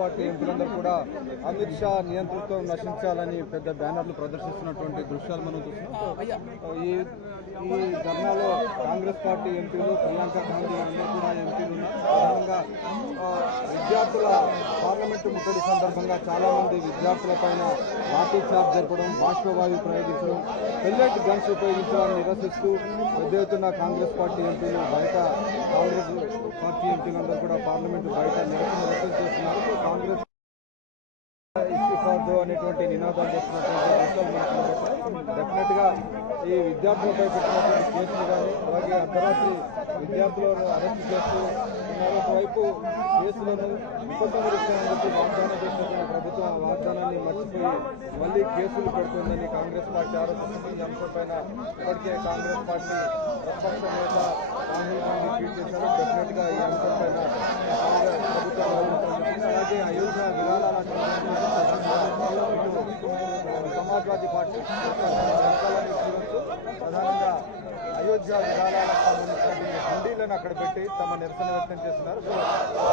Party ఎంపీలందరూ కూడా అమిత్ షా నియంతృత్వం నశించాలని పెద్ద బ్యానర్లు ప్రదర్శిస్తున్నటువంటి దృశ్యాలు మనం చూస్తున్నాం. ఈ ధర్నాలో కాంగ్రెస్ పార్టీ ఎంపీలు, ప్రియాంక గాంధీ అందరూ కూడా ఎంపీలు ఉన్నారు. ప్రధానంగా విద్యార్థుల పార్లమెంటు ముట్టడి సందర్భంగా చాలా మంది విద్యార్థుల పైన లాఠీ చార్జ్ జరపడం, బాష్పవాయువు ప్రయోగించడం, పెల్లెట్ గన్స్ ఉపయోగించడాన్ని నిరసిస్తూ పెద్ద ఎత్తున కాంగ్రెస్ పార్టీ ఎంపీలు బయట కాంగ్రెస్ పార్టీ ఎంపీలందరూ కూడా పార్లమెంటు బయట నిరసన వ్యక్తం చేస్తున్నారు. కాంగ్రెస్ ఇస్తిఫాదు అనేటువంటి నినాదాలు చేస్తున్నటువంటి డెఫినెట్ గా ఈ విద్యార్థులపై పెట్టినటువంటి కేసులు కానీ, అలాగే అర్ధరాత్రి విద్యార్థులను అరెస్ట్ చేస్తూ మరొకవైపు కేసులను ఉపసంహరిస్తామని వాగ్దానం చేసినటువంటి ప్రభుత్వం ఆ వాగ్దానాన్ని మర్చిపోయి మళ్లీ కేసులు పెడుతుందని కాంగ్రెస్ పార్టీ ఆరోపిస్తుంది. ఈ అంశంపైన ఇప్పటికే కాంగ్రెస్ పార్టీ ప్రతిపక్ష నేత రాహుల్ గాంధీ ట్వీట్ చేశారు. డెఫినెట్ గా ఈ అంశంపైన కాంగ్రెస్ ప్రభుత్వం ఆలోచించాలని, అలాగే అయోధ్య విరాళాల సమాజ్వాదీ పార్టీ ప్రధానంగా అయోధ్య విరాళాలకు సంబంధించిన హుండీలను అక్కడ పెట్టి తమ నిరసన వ్యక్తం చేస్తున్నారు. సో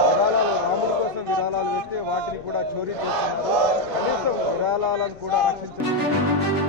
విరాళాలు రాముడి కోసం విరాళాలు వేస్తే వాటిని కూడా చోరీ చేస్తున్నారు. కనీసం విరాళాలను కూడా రక్షించారు.